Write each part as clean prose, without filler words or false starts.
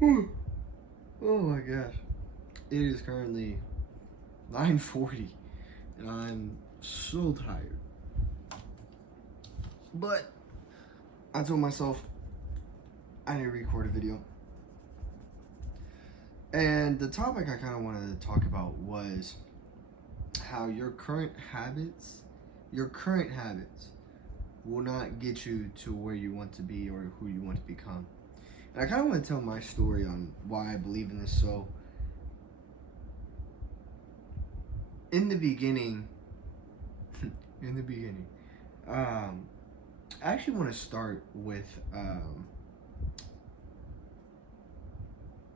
Oh my gosh. It is currently 9:40 and I'm so tired. But I told myself I need to record a video. And the topic I kind of wanted to talk about was how your current habits will not get you to where you want to be or who you want to become. And I kind of want to tell my story on why I believe in this. So, in the beginning, I actually want to start with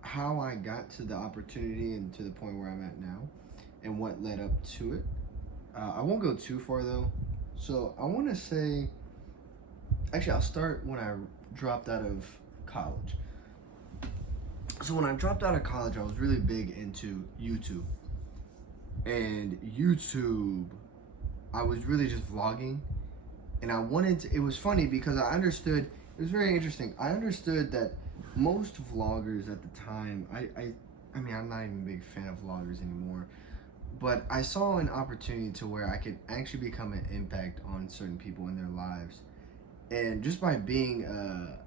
how I got to the opportunity and to the point where I'm at now, and what led up to it. I won't go too far though. So I want to say, actually, I'll start when I dropped out of college. So when I dropped out of college, I was really big into YouTube. And YouTube, I was really just vlogging. And I wanted to, it was funny because I understood, it was very interesting. I understood that most vloggers at the time, I mean, I'm not even a big fan of vloggers anymore, but I saw an opportunity to where I could actually become an impact on certain people in their lives. And just by being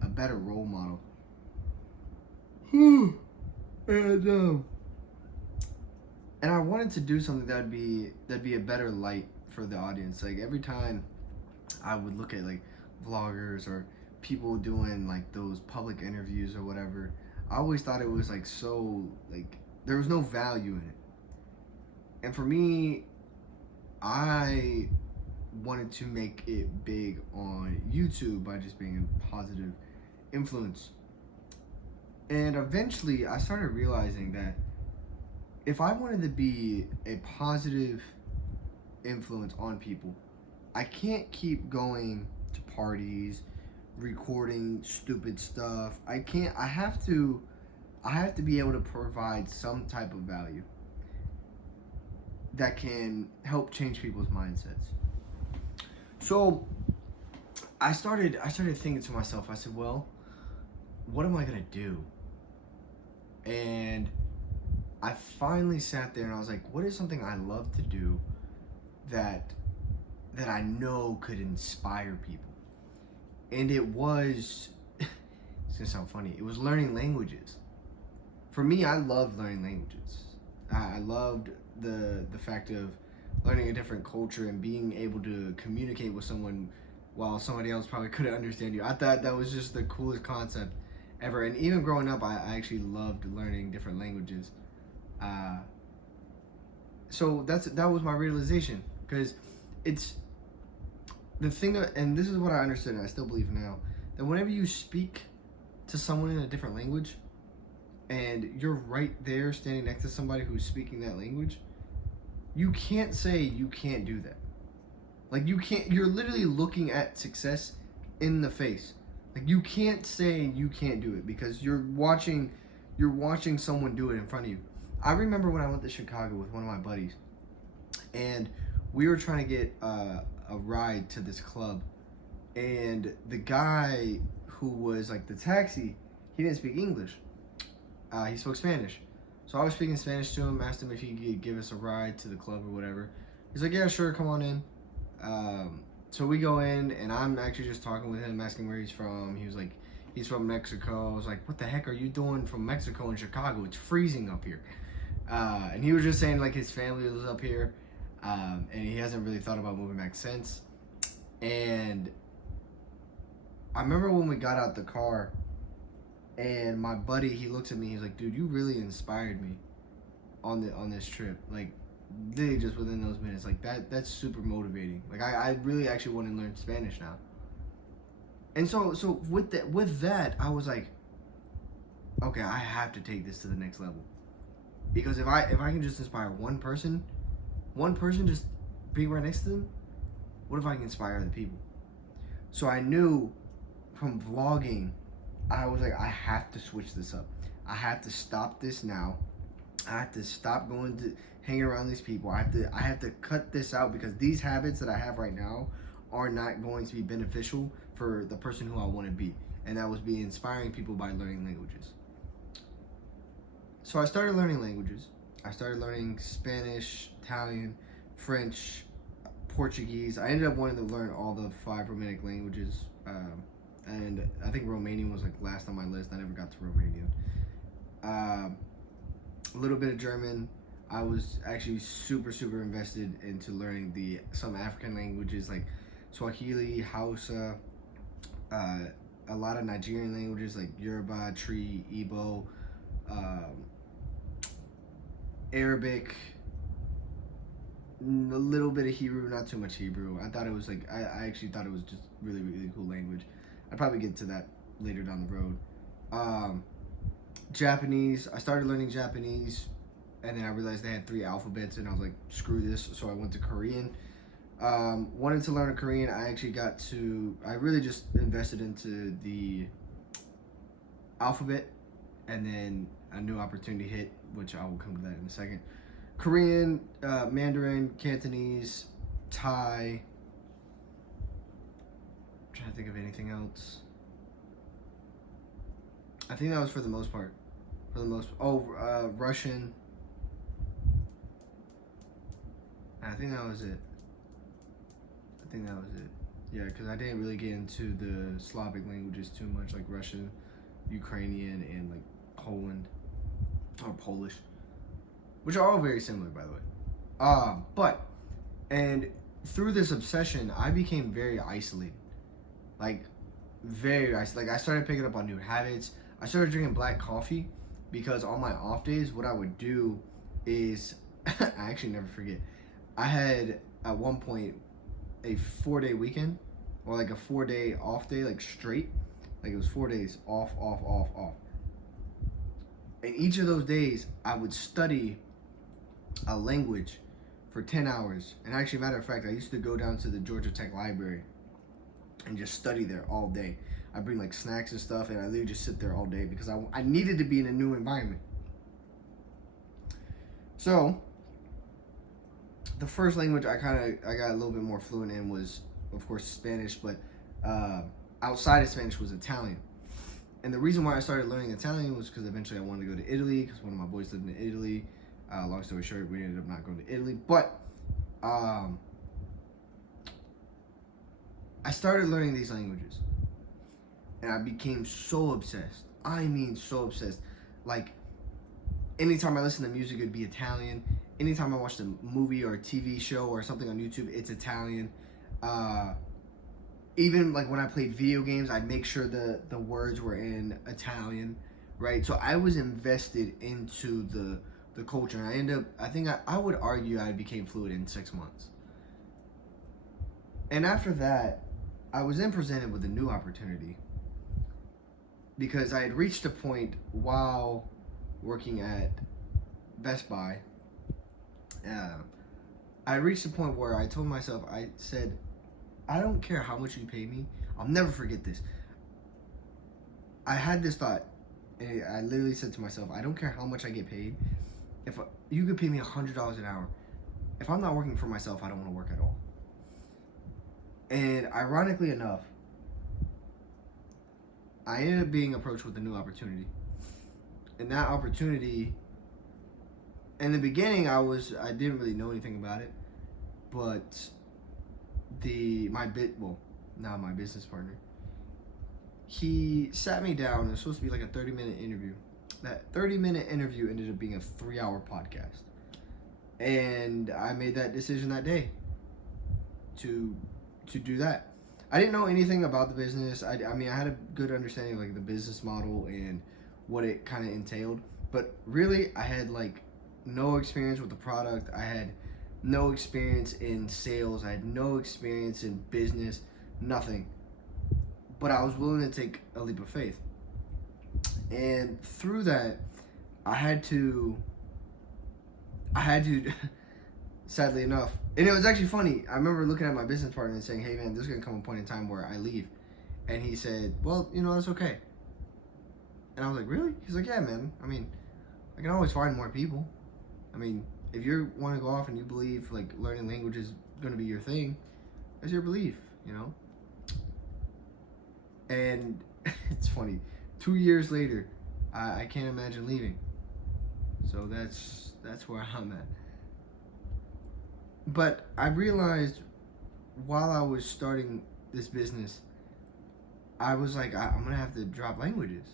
a better role model. and and I wanted to do something that'd be a better light for the audience. Like every time I would look at like vloggers or people doing like those public interviews or whatever, I always thought it was like so like there was no value in it. And for me, I wanted to make it big on YouTube by just being a positive influence. And eventually I started realizing that if I wanted to be a positive influence on people, I can't keep going to parties, recording stupid stuff. I have to be able to provide some type of value that can help change people's mindsets. So I started thinking to myself, I said, well, what am I gonna do? And I finally sat there and I was like, what is something I love to do that I know could inspire people? And it was, it's gonna sound funny, it was learning languages. For me, I loved learning languages. I loved the fact of learning a different culture and being able to communicate with someone while somebody else probably couldn't understand you. I thought that was just the coolest concept ever. And even growing up, I actually loved learning different languages. So that was my realization, because it's the thing, and this is what I understood and I still believe now, that whenever you speak to someone in a different language and you're right there standing next to somebody who's speaking that language, you can't say you can't do that. Like you're literally looking at success in the face. Like you can't say you can't do it because you're watching someone do it in front of you. I remember when I went to Chicago with one of my buddies, and we were trying to get a ride to this club, and the guy who was like the taxi, he didn't speak English. He spoke Spanish. So I was speaking Spanish to him, asked him if he could give us a ride to the club or whatever. He's like, yeah, sure, come on in. So we go in, and I'm actually just talking with him, asking where he's from. He was like, he's from Mexico. I was like, what the heck are you doing from Mexico in Chicago? It's freezing up here. And he was just saying like his family was up here, and he hasn't really thought about moving back since. And I remember when we got out the car, and my buddy, he looks at me, he's like, dude, you really inspired me on this trip. Like, literally just within those minutes. Like, that's super motivating. Like, I really actually want to learn Spanish now. And so with that, I was like, okay, I have to take this to the next level. Because if I can just inspire one person just being right next to them, what if I can inspire other people? So I knew from vlogging, I was like, I have to switch this up. I have to stop this now. I have to stop going to hanging around these people. I have to cut this out, because these habits that I have right now are not going to be beneficial for the person who I want to be. And that was be inspiring people by learning languages. So I started learning languages. I started learning Spanish, Italian, French, Portuguese. I ended up wanting to learn all the 5 Romanic languages, and I think Romanian was like last on my list. I never got to Romanian. A little bit of German. I was actually super invested into learning some African languages like Swahili, Hausa, a lot of Nigerian languages like Yoruba, Tree, Igbo, Arabic, a little bit of Hebrew, not too much Hebrew. I thought it was like, I actually thought it was just really cool language. I'd probably get to that later down the road. Japanese, I started learning Japanese, and then I realized they had 3 alphabets, and I was like, screw this, so I went to Korean. Wanted to learn a Korean. I really just invested into the alphabet, and then a new opportunity hit, which I will come to that in a second. Korean, Mandarin, Cantonese, Thai. I'm trying to think of anything else. I think that was for the most part. Russian. I think that was it. Yeah, because I didn't really get into the Slavic languages too much, like Russian, Ukrainian, and like Poland or Polish, which are all very similar, by the way. And through this obsession, I became very isolated, like very isolated. Like I started picking up on new habits. I started drinking black coffee because on my off days, what I would do is, I actually never forget. I had at one point a 4-day weekend, or like a 4-day off day, like straight. Like it was 4 days off. And each of those days, I would study a language for 10 hours. And actually, matter of fact, I used to go down to the Georgia Tech Library and just study there all day. I bring like snacks and stuff, and I literally just sit there all day because I needed to be in a new environment. So the first language I got a little bit more fluent in was, of course, Spanish, but outside of Spanish was Italian. And the reason why I started learning Italian was because eventually I wanted to go to Italy because one of my boys lived in Italy. Long story short, we ended up not going to Italy, but I started learning these languages, and I became so obsessed. I mean, so obsessed. Like, anytime I listen to music, it'd be Italian. Anytime I watched a movie or a TV show or something on YouTube, it's Italian. Even like when I played video games, I'd make sure the words were in Italian, right? So I was invested into the culture, and I would argue I became fluent in 6 months. And after that, I was then presented with a new opportunity because I had reached a point while working at Best Buy. I reached a point where I told myself, I said, I don't care how much you pay me. I'll never forget this. I had this thought, and I literally said to myself, I don't care how much I get paid. If you could pay me $100 an hour, if I'm not working for myself, I don't want to work at all. And ironically enough, I ended up being approached with a new opportunity. And that opportunity, in the beginning, I didn't really know anything about it, but my business partner, he sat me down. It was supposed to be like a 30-minute interview. That 30-minute interview ended up being a 3-hour podcast. And I made that decision that day to do that. I didn't know anything about the business. I mean, I had a good understanding of like the business model and what it kind of entailed. But really, I had like no experience with the product. I had no experience in sales. I had no experience in business, nothing. But I was willing to take a leap of faith. And through that, I had to sadly enough, and it was actually funny. I remember looking at my business partner and saying, hey man, there's going to come a point in time where I leave. And he said, well, that's okay. And I was like, really? He's like, yeah, man. I mean, I can always find more people. I mean, if you want to go off and you believe like learning language is going to be your thing, that's your belief, And it's funny. 2 years later, I can't imagine leaving. So that's where I'm at. But I realized while I was starting this business, I was like, I'm gonna have to drop languages.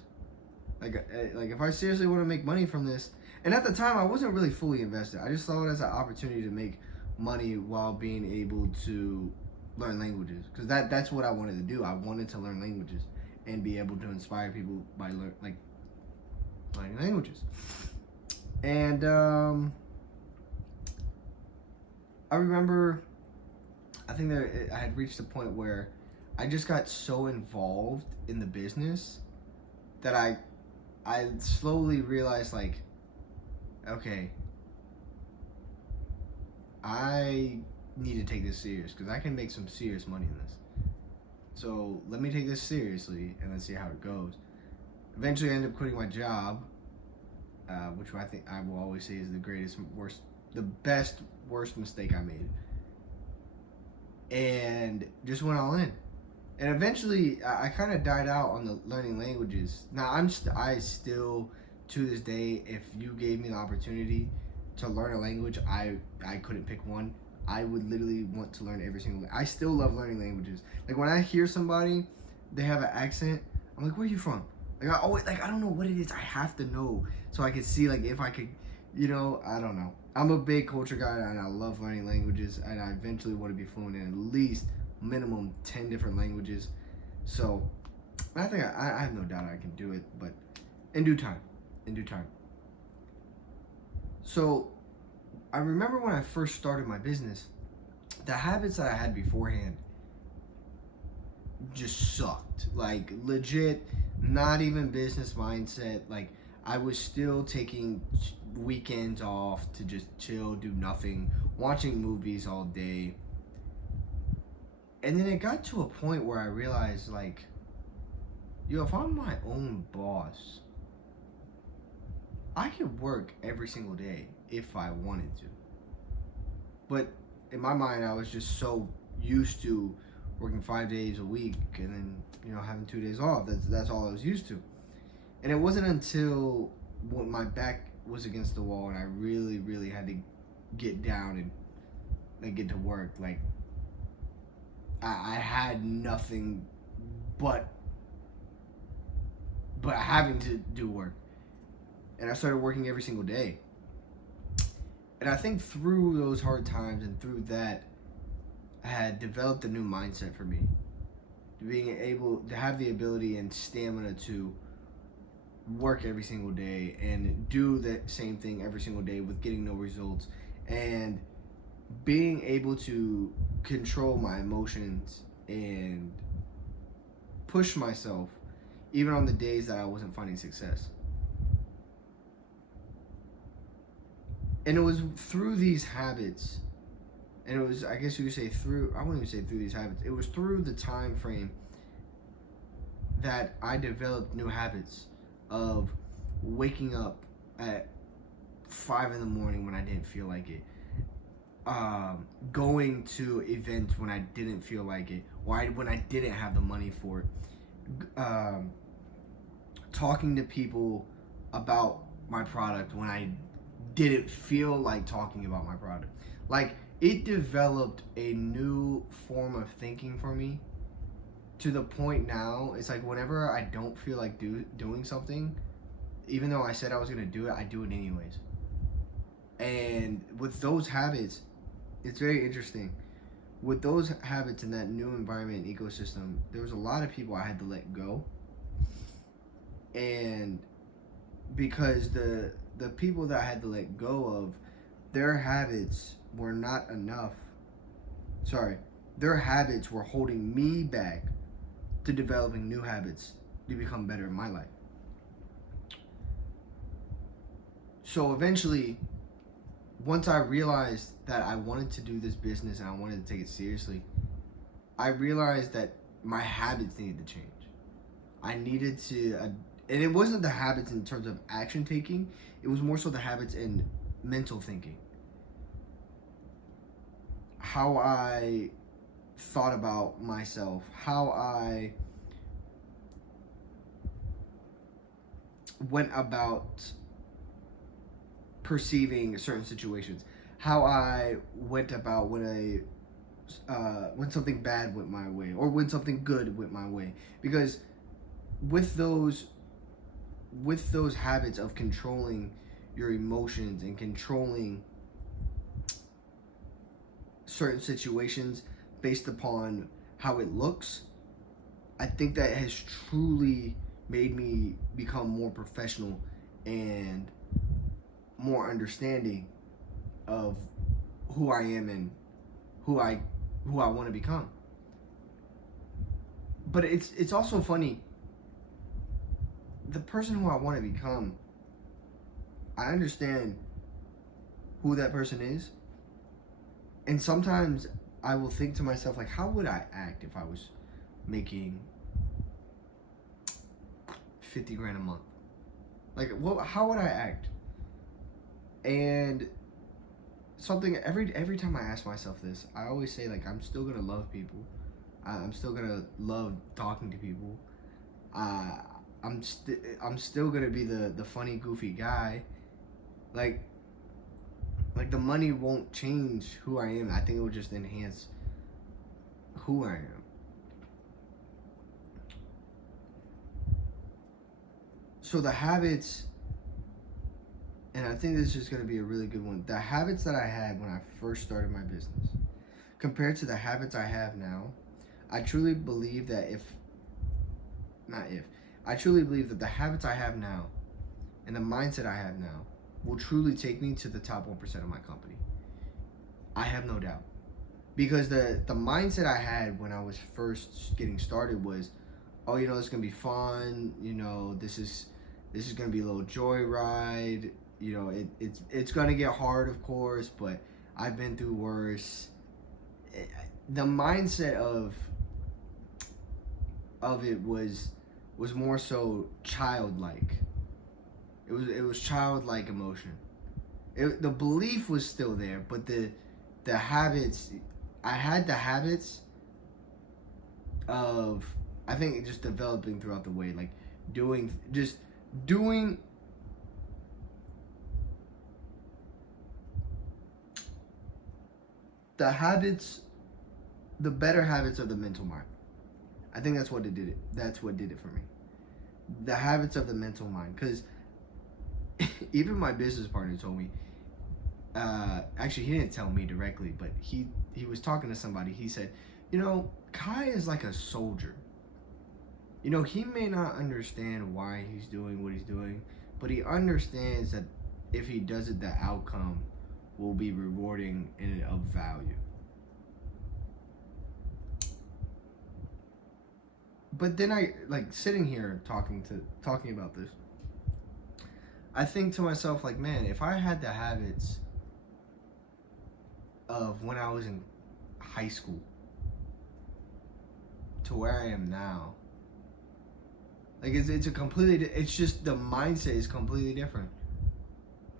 Like if I seriously want to make money from this, and at the time I wasn't really fully invested. I just saw it as an opportunity to make money while being able to learn languages, because that's what I wanted to do. I wanted to learn languages and be able to inspire people by learning languages. And I remember, I think that I had reached a point where I just got so involved in the business that I slowly realized, like, okay, I need to take this serious because I can make some serious money in this. So let me take this seriously and let's see how it goes. Eventually, I ended up quitting my job, which I think I will always say is the best, worst mistake I made. And just went all in. And eventually, I kind of died out on the learning languages. Now, I still, to this day, if you gave me the opportunity to learn a language, I couldn't pick one. I would literally want to learn every single. I still love learning languages. Like when I hear somebody, they have an accent. I'm like, where are you from? Like I don't know what it is. I have to know so I can see like if I could, I don't know. I'm a big culture guy and I love learning languages, and I eventually want to be fluent in at least minimum 10 different languages. So I think I have no doubt I can do it, but in due time. So I remember when I first started my business, the habits that I had beforehand just sucked. Like legit, not even business mindset. Like I was still taking weekends off to just chill, do nothing, watching movies all day. And then it got to a point where I realized, like, if I'm my own boss, I could work every single day if I wanted to. But in my mind, I was just so used to working 5 days a week and then, having 2 days off. That's all I was used to. And it wasn't until when my back was against the wall and I really, really had to get down and get to work, like, I had nothing but having to do work. And I started working every single day. And I think through those hard times and through that, I had developed a new mindset for me. Being able to have the ability and stamina to work every single day and do the same thing every single day with getting no results, and being able to control my emotions and push myself even on the days that I wasn't finding success. And it was through these habits, and it was, I guess you could say I wouldn't even say through these habits, it was through the time frame that I developed new habits of waking up at 5 in the morning when I didn't feel like it, going to events when I didn't feel like it, or when I didn't have the money for it, talking to people about my product when I didn't feel like talking about my product. Like, it developed a new form of thinking for me, to the point now, it's like whenever I don't feel like doing something, even though I said I was going to do it, I do it anyways. And with those habits, it's very interesting. With those habits in that new environment and ecosystem, there was a lot of people I had to let go. And because the people that I had to let go of, their habits were not enough. Their habits were holding me back to developing new habits to become better in my life. So eventually, once I realized that I wanted to do this business and I wanted to take it seriously, I realized that my habits needed to change. I needed to, and it wasn't the habits in terms of action taking, it was more so the habits in mental thinking. How I thought about myself, how I went about perceiving certain situations, how I went about when something bad went my way or when something good went my way. Because with those habits of controlling your emotions and controlling certain situations based upon how it looks, I think that has truly made me become more professional and more understanding of who I am and who I want to become. But it's also funny. The person who I want to become, I understand who that person is, and sometimes I will think to myself, like, how would I act if I was making 50 grand a month? Like, how would I act? And something every time I ask myself this, I always say, like, I'm still gonna love people. I'm still gonna love talking to people. I'm still gonna be the funny, goofy guy. Like the money won't change who I am. I think it will just enhance who I am. So the habits, and I think this is going to be a really good one. The habits that I had when I first started my business, compared to the habits I have now, I truly believe that I truly believe that the habits I have now and the mindset I have now will truly take me to the top 1% of my company. I have no doubt. Because the mindset I had when I was first getting started was, oh, it's going to be fun, this is going to be a little joyride, it's going to get hard, of course, but I've been through worse. The mindset of it was more so childlike. It was childlike emotion. The belief was still there, but the habits, I had the habits of, I think, just developing throughout the way, like doing the habits, the better habits of the mental mind. I think that's what did it for me. The habits of the mental mind, because even my business partner told me, actually he didn't tell me directly, but he was talking to somebody. He said, Kai is like a soldier. He may not understand why he's doing what he's doing, but he understands that if he does it, the outcome will be rewarding and of value. But then I, like, sitting here talking about this, I think to myself, like, man, if I had the habits of when I was in high school to where I am now, like, it's just the mindset is completely different.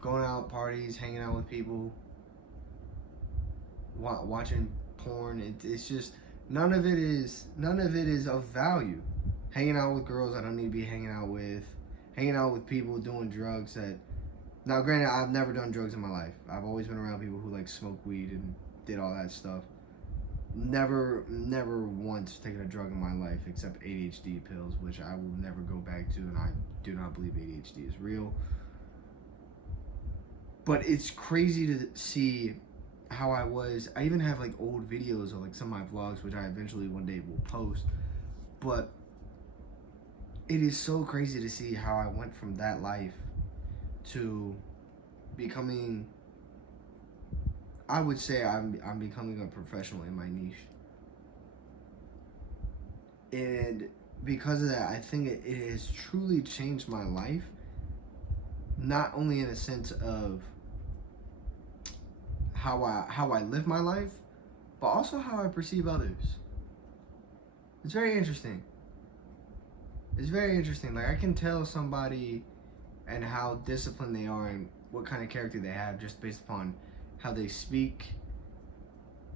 Going out parties, hanging out with people, watching porn, it's just none of it is of value. Hanging out with girls I don't need to be hanging out with people doing drugs that, now granted, I've never done drugs in my life. I've always been around people who like smoke weed and did all that stuff. Never once taken a drug in my life except ADHD pills, which I will never go back to, and I do not believe ADHD is real. But it's crazy to see how I even have like old videos of like some of my vlogs, which I eventually one day will post. But it is so crazy to see how I went from that life to becoming, I would say I'm becoming a professional in my niche. And because of that, I think it has truly changed my life, not only in a sense of how I live my life, but also how I perceive others. It's very interesting. Like, I can tell somebody and how disciplined they are and what kind of character they have just based upon how they speak,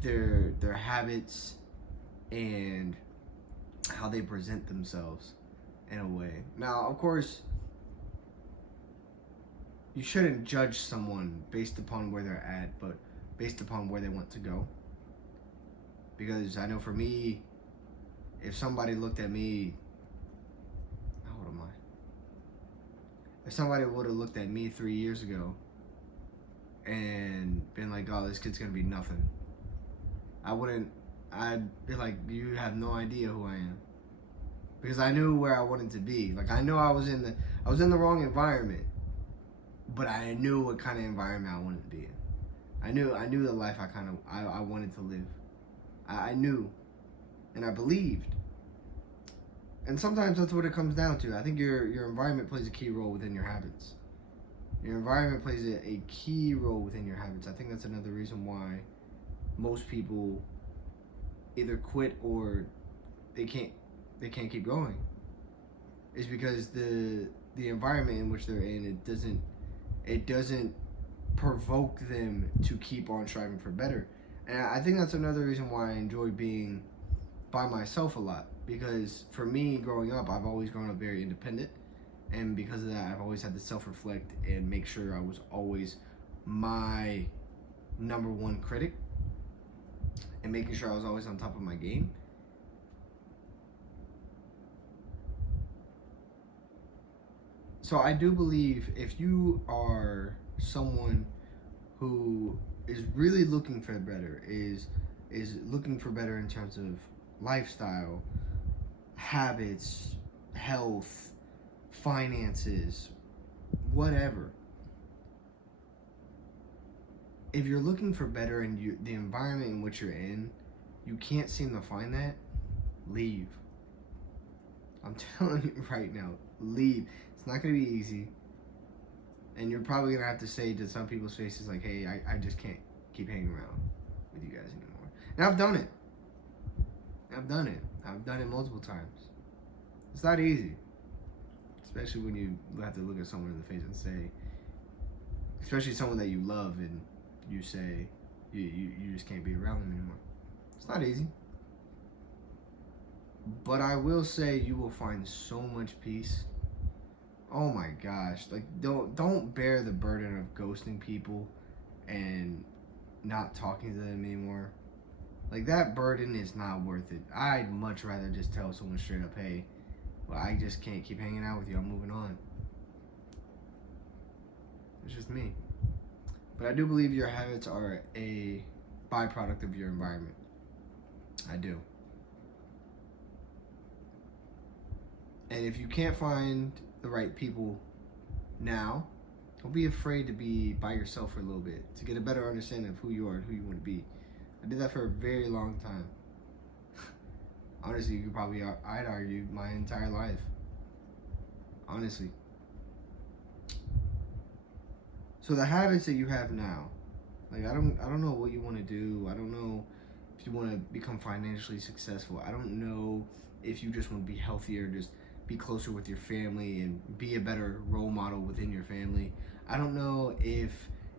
their habits, and how they present themselves in a way. Now, of course, you shouldn't judge someone based upon where they're at, but based upon where they want to go. Because I know for me, if somebody looked at me, how old am I? If somebody would have looked at me 3 years ago and been like, oh, this kid's gonna be nothing, I'd be like, you have no idea who I am. Because I knew where I wanted to be. Like, I know I was in the wrong environment, but I knew what kind of environment I wanted to be in. I knew the life I wanted to live. I knew, and I believed. And sometimes that's what it comes down to. I think your environment plays a key role within your habits. Your environment plays a key role within your habits. I think that's another reason why most people either quit or they can't keep going. Is because the environment in which they're in, it doesn't provoke them to keep on striving for better. And I think that's another reason why I enjoy being by myself a lot. Because for me, growing up, I've always grown up very independent. And because of that, I've always had to self-reflect and make sure I was always my number one critic. And making sure I was always on top of my game. So I do believe if you are someone who is really looking for better, is looking for better in terms of lifestyle, habits, health, finances, whatever. If you're looking for better and the environment in which you're in, you can't seem to find that, leave. I'm telling you right now, leave. It's not going to be easy. And you're probably going to have to say to some people's faces like, hey, I just can't keep hanging around with you guys anymore. And I've done it. I've done it multiple times. It's not easy. Especially when you have to look at someone in the face and say, especially someone that you love, and you say you just can't be around them anymore. It's not easy. But I will say you will find so much peace. Oh my gosh. Like, don't bear the burden of ghosting people and not talking to them anymore. Like, that burden is not worth it. I'd much rather just tell someone straight up, hey, well, I just can't keep hanging out with you. I'm moving on. It's just me. But I do believe your habits are a byproduct of your environment. I do. And if you can't find the right people now, don't be afraid to be by yourself for a little bit to get a better understanding of who you are and who you want to be. I did that for a very long time. Honestly, I'd argue my entire life. Honestly. So the habits that you have now, like I don't know what you want to do. I don't know if you want to become financially successful. I don't know if you just want to be healthier, just be closer with your family and be a better role model within your family. I don't know if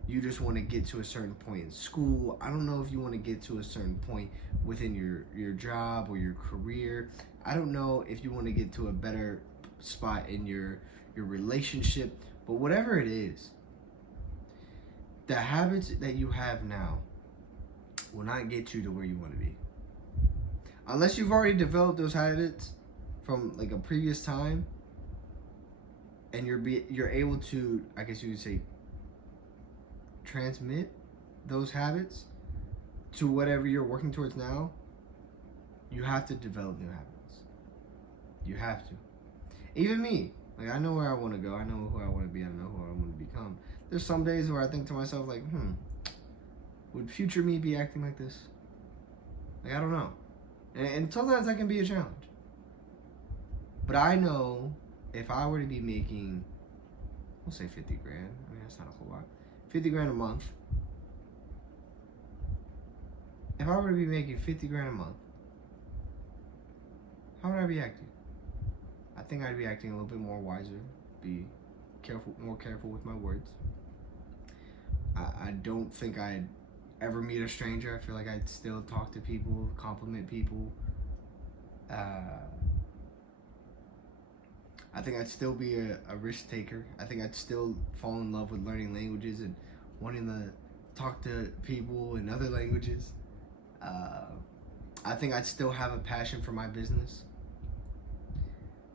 you just want to get to a certain point in school. I don't know if you want to get to a certain point within your job or your career. I don't know if you want to get to a better spot in your relationship. But whatever it is, the habits that you have now will not get you to where you want to be. Unless you've already developed those habits from like a previous time, and you're able to, I guess you could say, transmit those habits to whatever you're working towards now. You have to develop new habits. You have to. Even me, like, I know where I want to go. I know who I want to be. I know who I want to become. There's some days where I think to myself like, would future me be acting like this? Like, I don't know. And sometimes that can be a challenge. But I know if I were to be making, we'll say 50 grand. I mean, that's not a whole lot. 50 grand a month. If I were to be making 50 grand a month, how would I be acting? I think I'd be acting a little bit more wiser, be more careful with my words. I don't think I'd ever meet a stranger. I feel like I'd still talk to people, compliment people. I think I'd still be a risk taker. I think I'd still fall in love with learning languages and wanting to talk to people in other languages. I think I'd still have a passion for my business.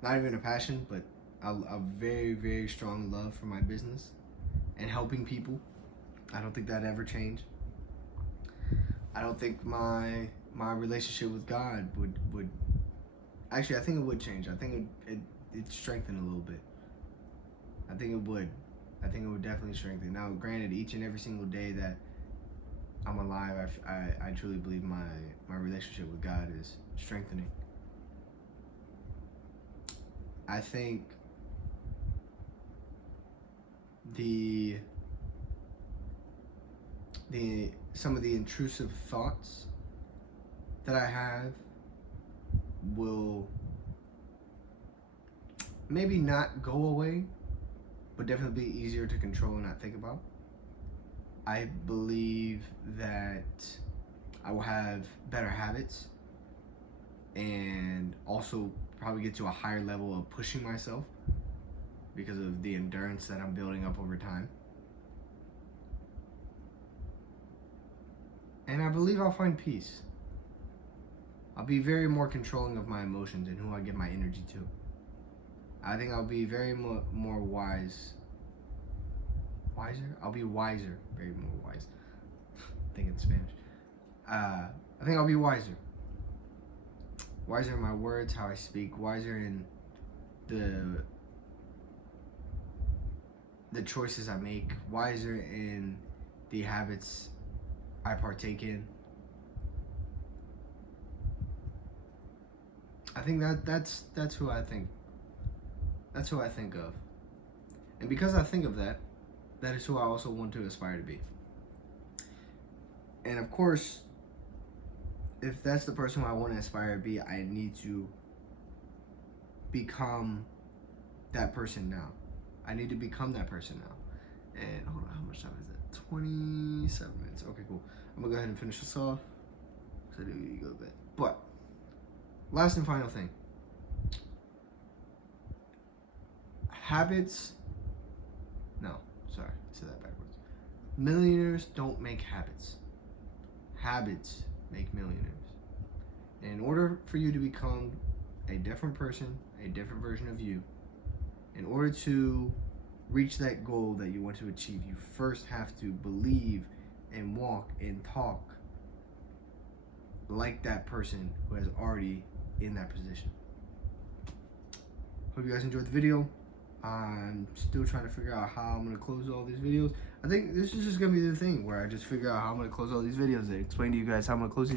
Not even a passion, but a very, very strong love for my business and helping people. I don't think that'd ever change. I don't think my relationship with God would actually, I think it would change. I think it'd strengthen a little bit. I think it would. I think it would definitely strengthen. Now, granted, each and every single day that I'm alive, I truly believe my relationship with God is strengthening. I think the some of the intrusive thoughts that I have will maybe not go away, but definitely be easier to control and not think about. I believe that I will have better habits and also probably get to a higher level of pushing myself because of the endurance that I'm building up over time. And I believe I'll find peace. I'll be very more controlling of my emotions and who I give my energy to. I think I'll be very more wise. Wiser? I'll be wiser. Very more wise. Thinking Spanish. I think I'll be wiser. Wiser in my words, how I speak. Wiser in the choices I make. Wiser in the habits I partake in. I think that's who I think. That's who I think of. And because I think of that, that is who I also want to aspire to be. And of course, if that's the person who I want to aspire to be, I need to become that person now. I need to become that person now. And hold on, how much time is it? 27 minutes. Okay, cool. I'm gonna go ahead and finish this off, because I do need to go to bed. But last and final thing. Habits. No, sorry, I said that backwards. Millionaires don't make habits. Habits make millionaires. And in order for you to become a different person, a different version of you, in order to reach that goal that you want to achieve, you first have to believe and walk and talk like that person who is already in that position. Hope you guys enjoyed the video. I'm still trying to figure out how I'm going to close all these videos. I think this is just going to be the thing where I just figure out how I'm going to close all these videos and explain to you guys how I'm going to close these